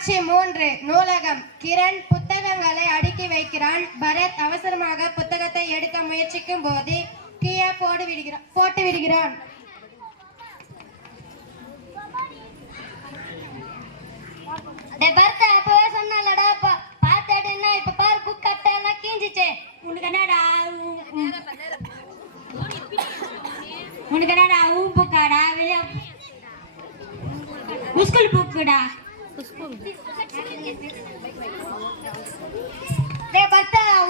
காட்சி 3 நூலகம். கிரண் புத்தகங்களை அடுக்கி வைக்கிறான். பரத் அவசரமாக புத்தகத்தை எடுக்க முயற்சிக்கும் போது கீழே போட்டு விடுகிறான். அப்பவே சொன்னாலடா பாத்துட்டேன்னா இப்ப பாரு புக் கட்டெல்லாம் கீஞ்சிச்சே. உனக்கு என்னடா ஊம் புக்காடா ஸ்கூல் புக்குடா.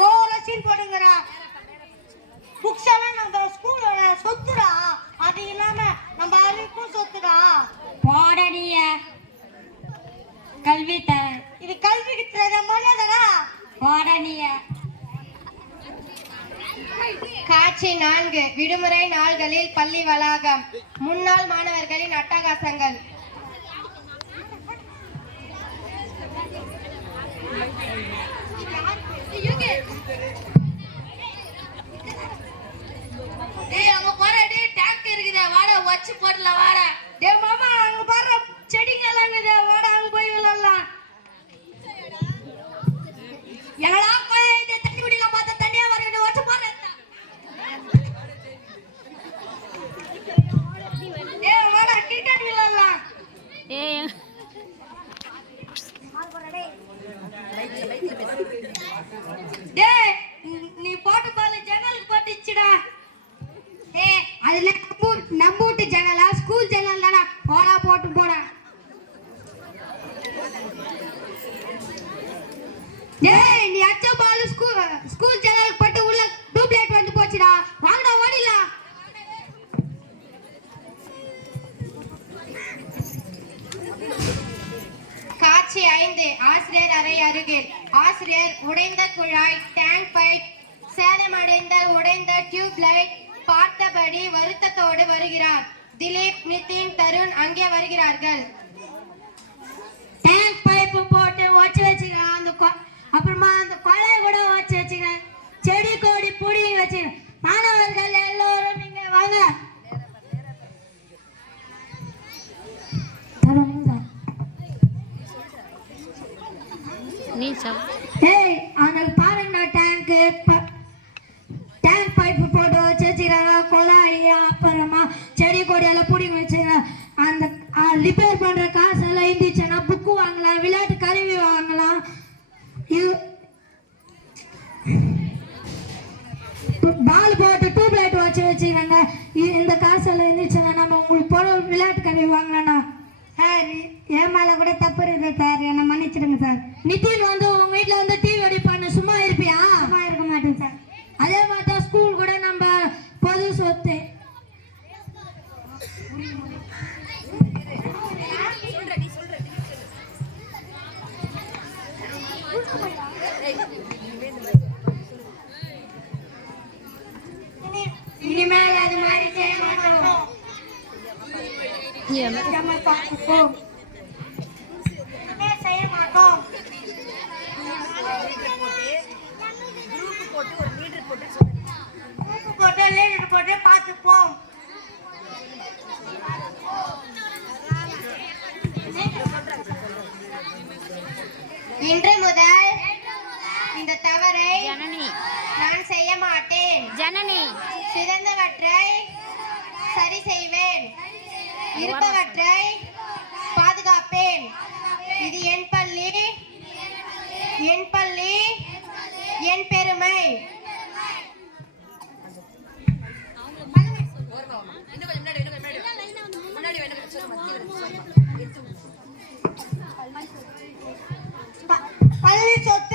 ஓவரா சீன் போடுங்கடா. புக்ஸ் எல்லாம் நம்ம ஸ்கூலோட சொத்துடா. அது இல்லாம நம்ம அறிவுக்கும் சொத்துடா. போடடிய கல்வி இது கல்விக்கு தர மரியாதைடா. போடடிய. காட்சி 4 விடுமுறை நாள்களில் பள்ளி வளாகம். முன்னாள் மாணவர்களின் அட்டகாசங்கள். அங்க பாரு டேங்க் இருக்குதே, வாடா வச்சு போடல வாடா. டேய் மாமா அங்க பாரு செடிங்க எல்லாம் இருக்குதே, வாடா அங்க போய் விளையாடலாம். எங்கடா போய் இந்த தண்ணி குடிலாம் பார்த்தா தண்ணியா வருது, வச்சு பாரு. டேய் வாடா கிரிக்கெட் விளையாடலாம். டேய் நீ போட்டு பால் ஜன்னலுக்கு பட்டுச்சுடா. ஏய் அதுல நம்ம வீட்டு ஜன்னலா ஸ்கூல் ஜன்னல் தானா? போடா போட்டு போடா. டேய் நீ அச்ச பால் ஸ்கூல் ஜன்னலுக்கு பட்டு உள்ள டியூப்லைட் வந்து போச்சுடா. வாங்கடா ஓடிடலாம். காட்சி 5 ஆசிரியர் அறை அருகில். ஆசிரியர் உடைந்த குழாய், டேங்க் பைப், சேதமடைந்த உடைந்த டியூப் லைட் பார்த்தபடி வருத்தத்தோடு வருகிறார். திலீப், நிதின், தருண் அங்கே வருகிறார்கள். டேங்க் பைப் போட்டு வச்சு வச்சுக்கிறேன். அப்புறமா அந்த கொலை கூட வச்சு வச்சுக்கிறேன். செடி கொடி புடி வச்சுக்கிறேன். மாணவர்கள் எல்லோரும் நீங்க வாங்க. ஏய் அங்க பாருங்க டேங்க் பைப் போட்டு வச்சு வச்சுக்கிறாங்க. கொலாய் அப்புறமா செடி கொடி எல்லாம் பிடிங்க வச்சுக்கிறேன். அந்த ரிப்பேர் பண்ற காசு எல்லாம் இருந்துச்சுன்னா புக்கு வாங்கலாம், விளையாட்டு கருவி வாங்கலாம். பால் போட்டு டியூப் லைட் வச்சு வச்சுக்கிறாங்க. இந்த காசு எல்லாம் இருந்துச்சுன்னா நம்ம உங்களுக்கு போட விளையாட்டு கருவி வாங்கலாம்ண்ணா. சார் என் மேல கூட தப்பு இருக்குது சார், என்னை மன்னிச்சிடுங்க சார். நிதின் வந்து உங்க வீட்டுல வந்து டிவி அடிப்பான்னு சும்மா இருப்பியா? சும்மா இருக்க மாட்டேன் சார். அதே மாதிரி தான் ஸ்கூல் கூட நம்ம பொது சொத்து. இனிமேல் அது மாதிரி செய்ய மாட்டோம். செய்ய மாட்டோம். போட்டு பார்த்துப்போம். இன்று முதல் இந்த தவறை நான் செய்ய மாட்டேன். சிறந்தவற்றை சரி செய்வேன், இருப்பவற்றை பாதுகாப்பேன். இது என் பள்ளி, என் பெருமை. பள்ளி சொத்து